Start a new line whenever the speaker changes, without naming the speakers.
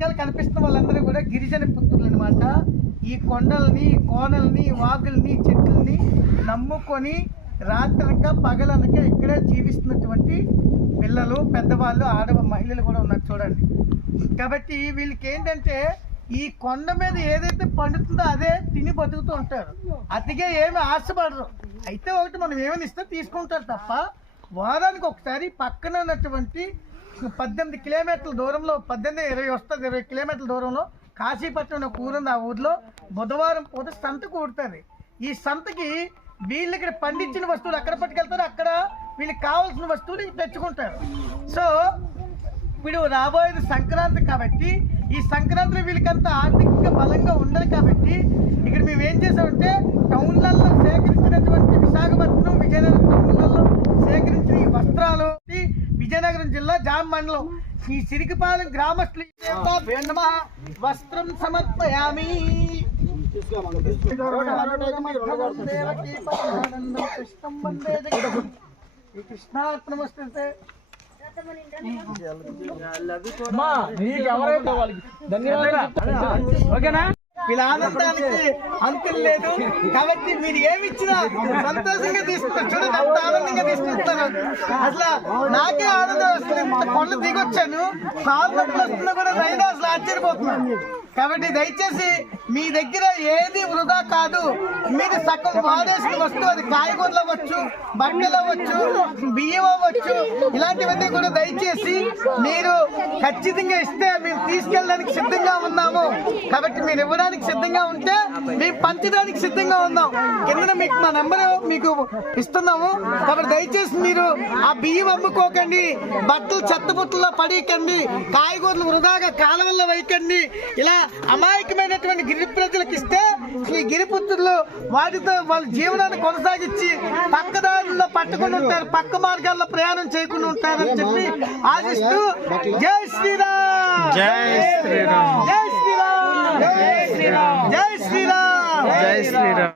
వెనకాల కనిపిస్తున్న వాళ్ళందరూ కూడా గిరిజన పుత్రులు అనమాట ఈ కొండల్ని కోనల్ని వాగుల్ని చెట్లని నమ్ముకొని రాత్రనక పగలనక ఇక్కడే జీవిస్తున్నటువంటి పిల్లలు పెద్దవాళ్ళు ఆడవ మహిళలు కూడా ఉన్నారు చూడండి. కాబట్టి వీళ్ళకి ఏంటంటే ఈ కొండ మీద ఏదైతే పండుతుందో అదే తిని బతుకుతూ ఉంటారు. అతిగా ఏమి ఆశపడరు. అయితే ఒకటి మనం ఏమైనా ఇస్తే తీసుకుంటారు తప్ప వారానికి ఒకసారి పక్కన ఉన్నటువంటి పద్దెనిమిది కిలోమీటర్ల దూరంలో పద్దెనిమిది ఇరవై వస్తుంది ఇరవై కిలోమీటర్ల దూరంలో కాశీపట్నం ఒక ఊరుంది ఆ ఊర్లో. బుధవారం పూట సంత కూడుతుంది. ఈ సంతకి వీళ్ళు ఇక్కడ పండించిన వస్తువులు అక్కడ పట్టుకెళ్తారు అక్కడ వీళ్ళకి కావాల్సిన వస్తువులు తెచ్చుకుంటారు. సో ఇప్పుడు రాబోయేది సంక్రాంతి కాబట్టి ఈ సంక్రాంతిలో వీళ్ళకంత ఆర్థికంగా బలంగా ఉండదు కాబట్టి ఇక్కడ మేము ఏం చేసామంటే జిల్లా జామ్ మండలం. ఈ సిరికిపాలెం గ్రామస్తులు వస్త్రం సమర్పయామి. కృష్ణార్పణమస్తే.
ఓకేనా?
వీళ్ళ ఆనందానికి అంతులు లేదు. కాబట్టి మీరు ఏమి ఇచ్చినా సంతోషంగా తీసుకుంటారు చూడండి అంత ఆనందంగా తీసుకుంటారు అసలు నాకే ఆనందం వస్తుంది. కొండ దిగొచ్చాను. కాలు వస్తున్నా కూడా రైనా అసలు ఆశ్చర్యపోతున్నాను. కాబట్టి దయచేసి మీ దగ్గర ఏది వృధా కాదు. మీరు సగం వాడేసిన వస్తువు అది కాయగూరలు అవ్వచ్చు బట్టలు అవ్వచ్చు బియ్యం అవ్వచ్చు ఇలాంటివన్నీ కూడా దయచేసి మీరు ఖచ్చితంగా ఇస్తే మేము తీసుకెళ్ళడానికి సిద్ధంగా ఉన్నాము. కాబట్టి మీరు ఇవ్వడానికి సిద్ధంగా ఉంటే మేము పంచడానికి సిద్ధంగా ఉన్నాం. కింద మీకు మా నెంబర్ మీకు ఇస్తున్నాము. కాబట్టి దయచేసి మీరు ఆ బియ్యం అమ్ముకోకండి బట్టలు చెత్త బుట్టల్లో పడేయకండి కాయగూరలు వృధాగా కాలువల్లో వేయకండి. ఇలా అమాయకమైనటువంటి గిరి ప్రజలకు ఇస్తే ఈ గిరిపుత్రులు వాటితో వాళ్ళ జీవనాన్ని కొనసాగించి పక్క దారుల్లో పట్టుకుని ఉంటారు పక్క మార్గాల్లో ప్రయాణం చేయకుండా ఉంటారని చెప్పి ఆశిస్తూ జై శ్రీరామ్.
జై శ్రీరామ్.